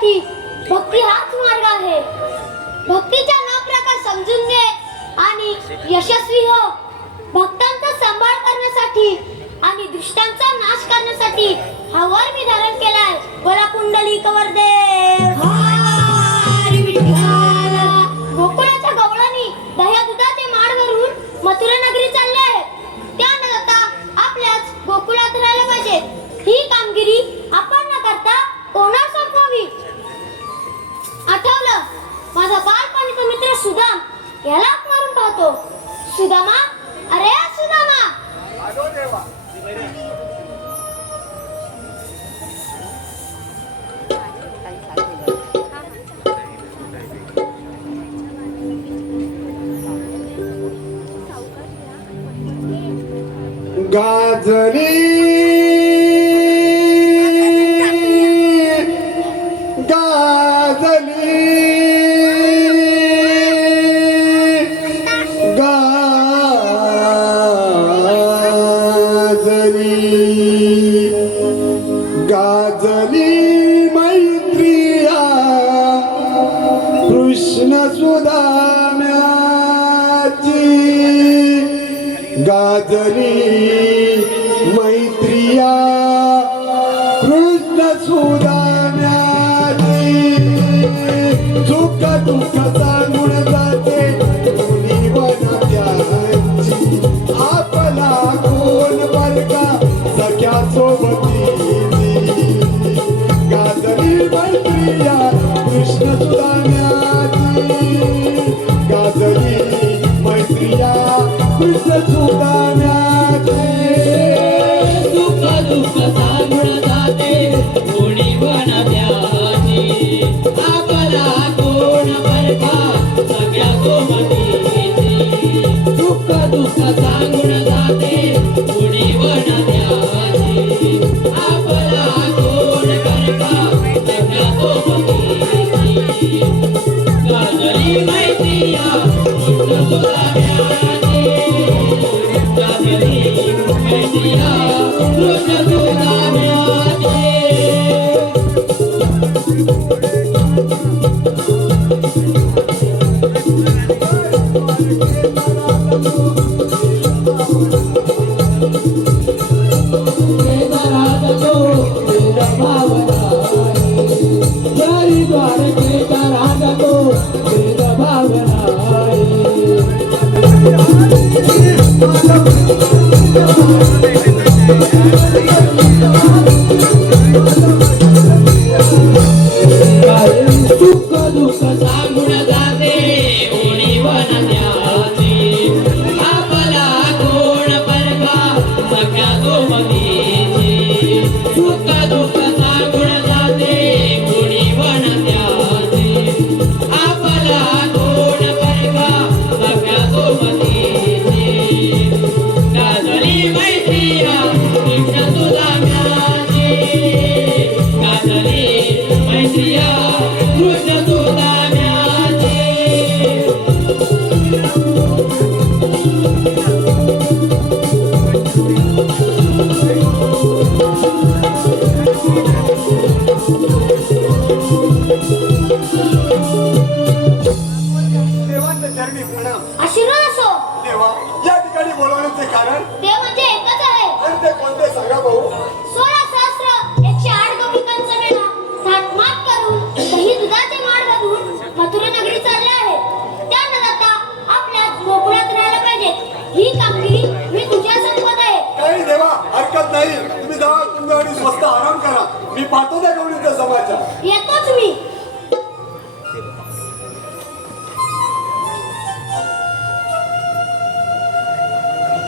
करून घेण्यासाठी भक्ती हाच मार्ग आहे. भक्तीच्या न प्रकार समजून घे आणि यशस्वी हो. भक्तांचा सांभाळ करण्यासाठी आणि दुष्टांचा नाश करण्यासाठी हा वर मी धारण केलाय. बोला कुंडली हरी विठ्ठल. गोकुळाच्या गवळणी दह्या दुधाचे माड भरून मथुरा नगरी चालले आहे त्या न जाता आपल्याच गोकुळात राहायला पाहिजे. ही कामगिरी आपण न करता कोणा सोपवावी? माझा बालपणीचा मित्र सुदाम. याला मारून पाहतो. सुदामा? अरे सुदामा! गाजरी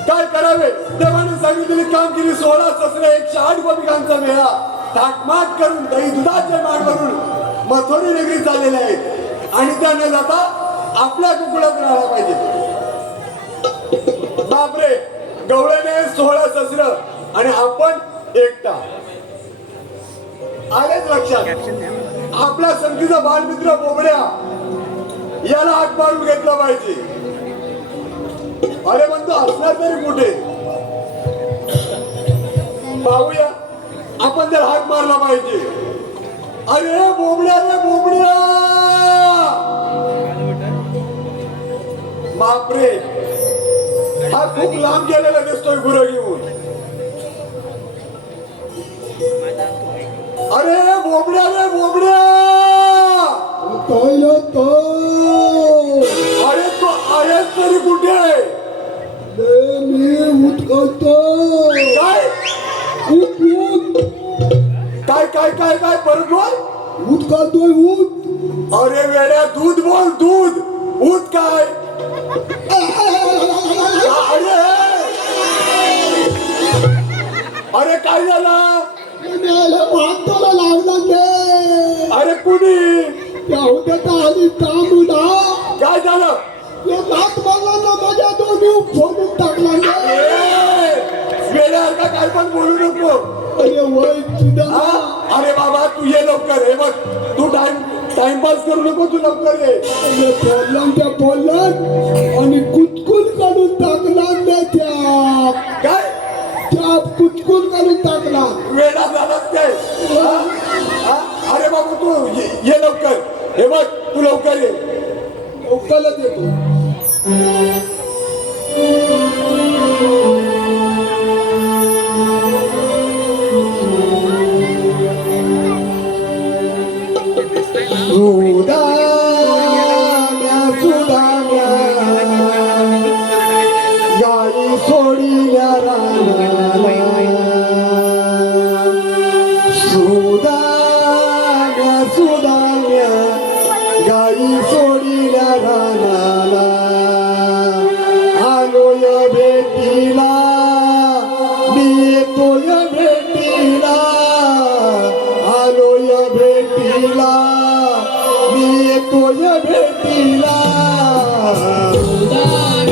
काय करावे? देवाने सांगितलेली कामगिरी सोळा ससरे एकशे आठ गोपिकांचा मेळा. थाटमाट करून दही दुधाचे माठ भरून मथोरी नगरी चाललेले आहेत आणि त्या न जाता आपल्या कुकुडात राहायला पाहिजे. बापरे गवळ्याने सोहळा ससर आणि आपण एकटा. आलेच लक्षात. आपल्या संगीचा बालमित्र बोबड्या याला हात मारून घेतला पाहिजे. अरे म्हणतो असणार तरी कुठे? पाहूया. आपण त्याला हात मारला पाहिजे. अरे बोबड्या रे बोबड्या! बापरे. हा खूप लांब गेलेला दिसतोय गुरं घेऊन. अरे काय काय काय परत बोल. ऊट काढतोय ऊट अरे वेड्या दूध बोल दूध. दूध काय? अरे अरे. काय झालं? लावला ते. अरे कुणी? त्या होत्या आली तांबुला. काय झालं? ते लात मारला ना माझ्या दोन्ही फोडून टाकला ना ए, वेड्यासारखा काय पण बोलू नको. अरे वय तुझा? अरे बाबा तू ये लवकर हे बघ तू टाइम टाइमपास करू नको तू लवकर ये. अरे बोलला त्या बोलला आणि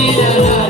Yeah.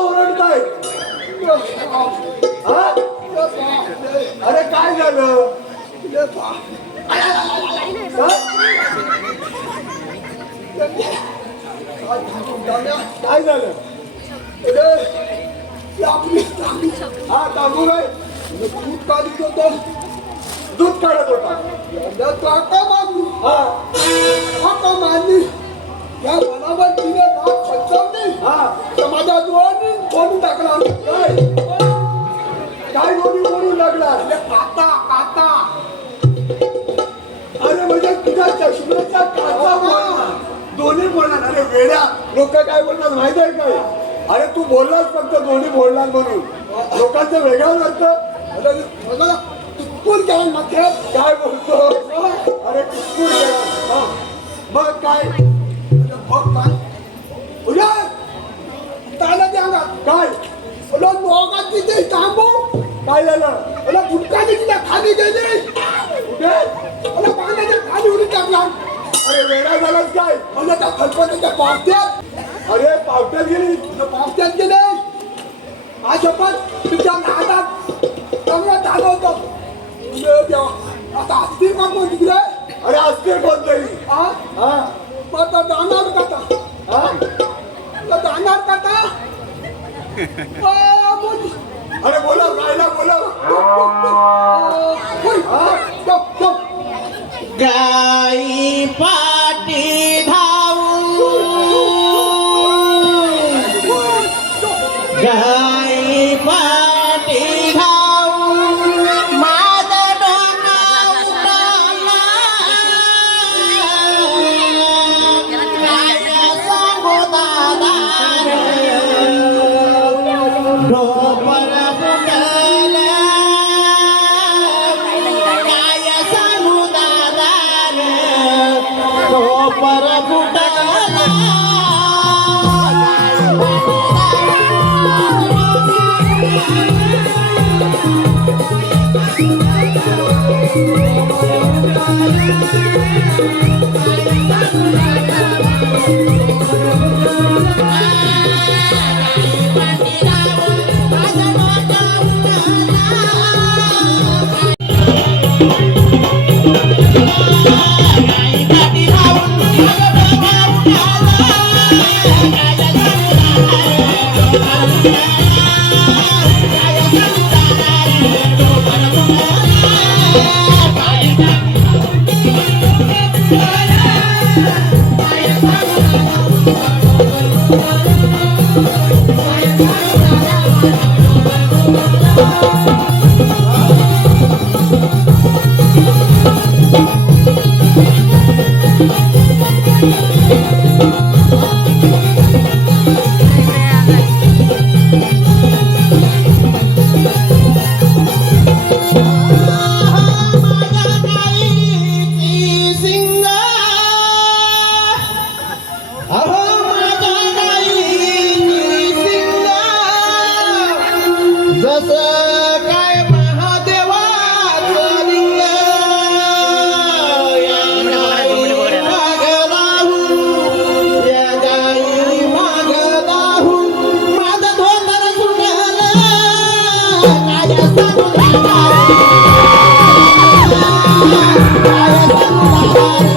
ओरडताय अरे काय झालं? काय झालं? हा टाकू काय दूध काढत होतो. दूध काढत होता. हा. या मनावर तिने नाक पचवली हा. दोन्ही फोडून टाकला. काय? काय गोडी लागला? अरे काका अरे म्हणजे तुझ्या चष्म्याचा काचा बोलणार. दोन्ही बोलणार. अरे वेड्या. लोक काय बोलणार माहीत आहे काय? अरे तू बोललास फक्त दोन्ही बोलणार म्हणून. लोकांचं वेगळं चुकून काय मध्ये काय बोलतो? अरे हा. मग काय? पण मोगा तिथे थांबू. पाहिलं ना? गुटकाने तिला खाली गेली. पाण्याच्या खाली उडी टाकला. अरे वेळा झालाच काय? मला त्या खलपत्याच्या पावत्यात. अरे पावत्यात गेली. पावत्यात गेले. अशा पण तुझ्या नादात. चांगला दाखवतो. आता अस्थिर मागवून तिकडे? अरे अस्थिर कोण तरी. हा? हा. आता जाणार का जाणार का আরে বলো গায়না বলো গাই পাটি ধাউ গাই Thank you. Oh,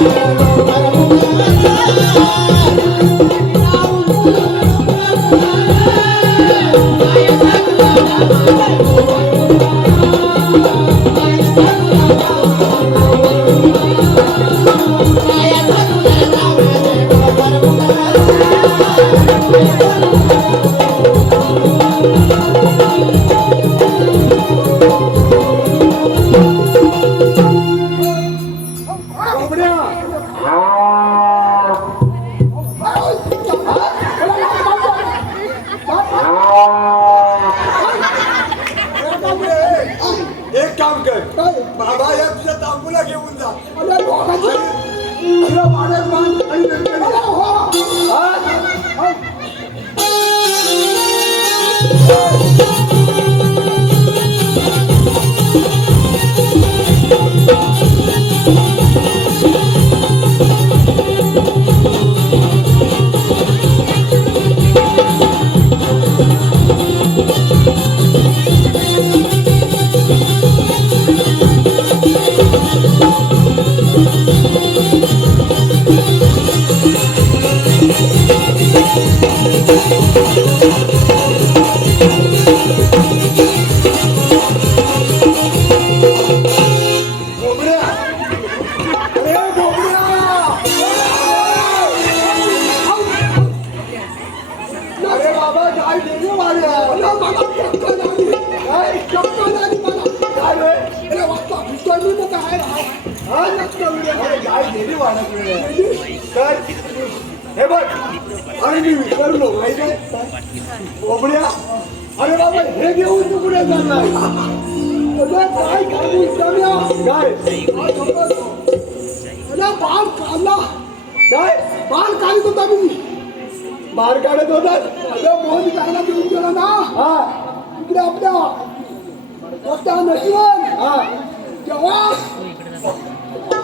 केव्हा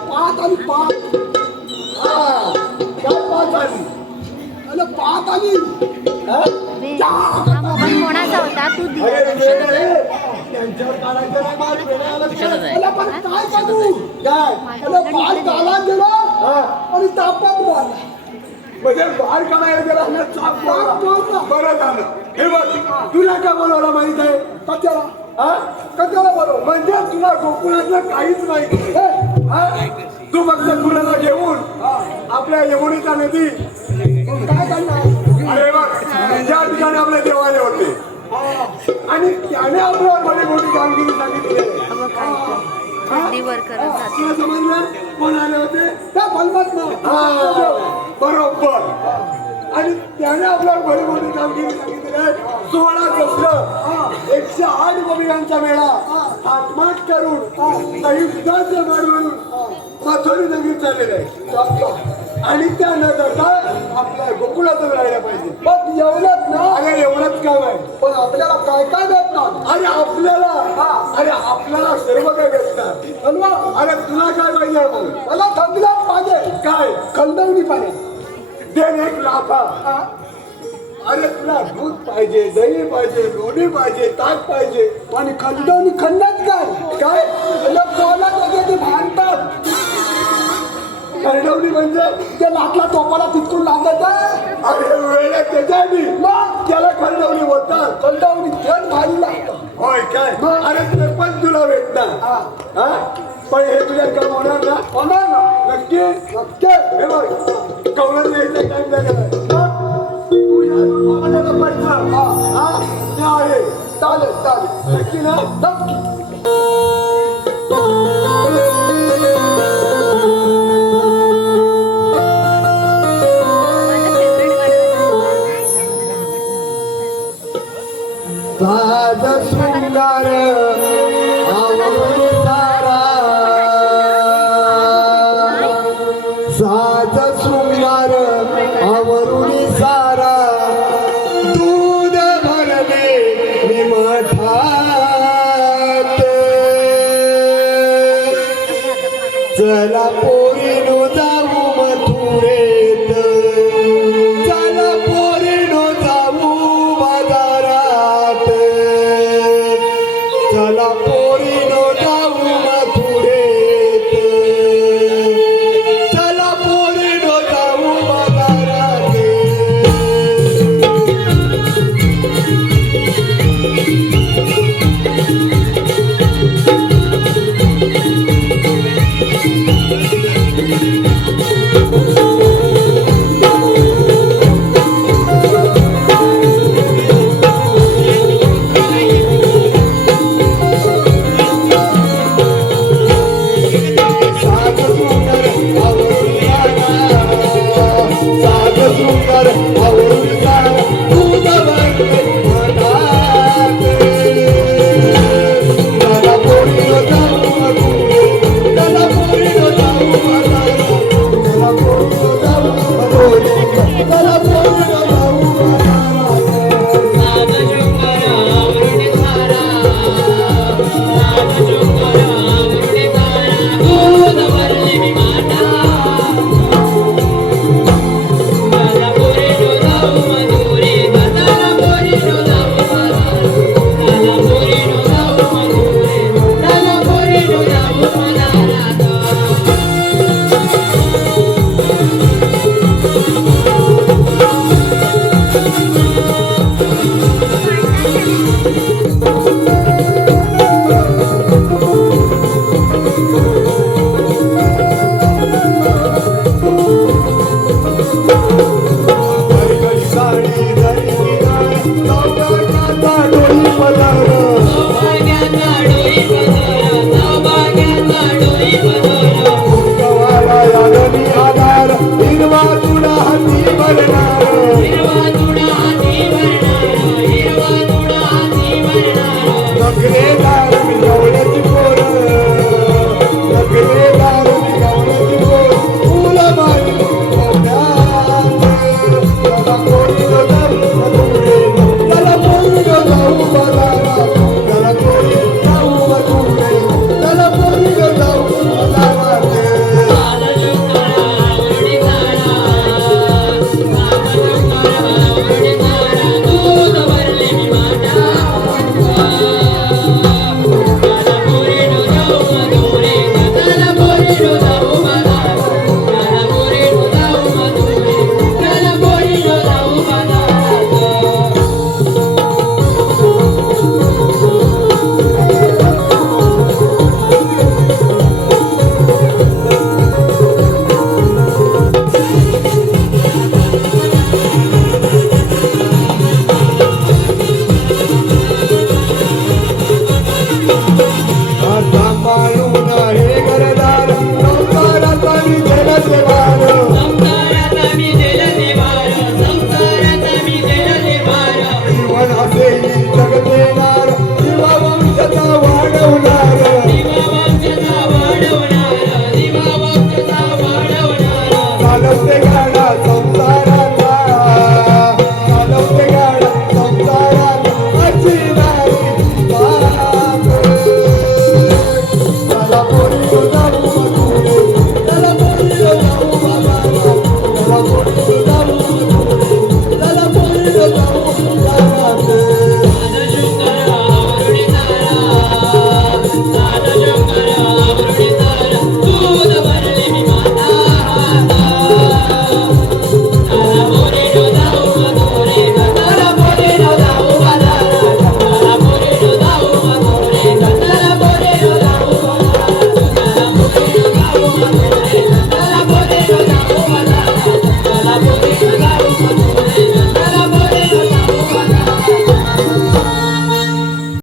पाच आणि पाच पाच आणि आणि पाच आणि मोबाईल कोणाचा नाही काय सांगू काय? पाच गेला. आणि तापमान वाढला म्हणजे गेला चाप बरं झालं. हे बघ तुला काय बोलावला माहीत आहे? कचरा हा? कशाला बरोबर म्हणजे तुला गोकुळातलं काहीच नाही. तू फक्त तुला घेऊन आपल्या यमुनेचा नदी. काय करणार? अरे बघ ज्या ठिकाणी आपले देवाले होते. आणि त्याने आपल्यावर बडी मोठी कामगिरी सांगितली. समजलं? कोण आले होते? त्या हा, बरोबर. त्याने आपल्यावर बडी मोठी कामगिरी सांगितली आहे सोळा कसलं एकशे आठ गोपिकांचा मेळा. हातमाट करून माड म्हणून मथुरी नगरी चाललेलं आहे. आणि त्या न जाता आपल्या गोकुळातच राहायला पाहिजे. मग एवढंच ना? अरे एवढंच काम आहे. पण आपल्याला काय काय भेटणार? अरे आपल्याला. अरे आपल्याला सर्व काय भेटणार? हलवा अरे तुला काय पाहिजे मला थंडीला पाहिजे. काय? खंडवणी पाहिजे. देन एक लाफा? अरे तुला दूध पाहिजे दही पाहिजे लोणी पाहिजे ताक पाहिजे आणि खंडवणी खंडात काय? काय ते भांडतात? खरडवणी म्हणजे ते लाटला टोपाला तिथून लागत अरे वेळेत त्याच्यानी मग त्याला खरडवणी बोलतात. खंडवणी थेट भारी लागतं. होय काय? अरे ते पण तुला भेटणार. हा. पण हे तुझ्या काम होणार ना? होणार ना? नक्की? नक्की. हे बघ कवळात यायचा टाइम चालेल चालेल नक्की ना नक्की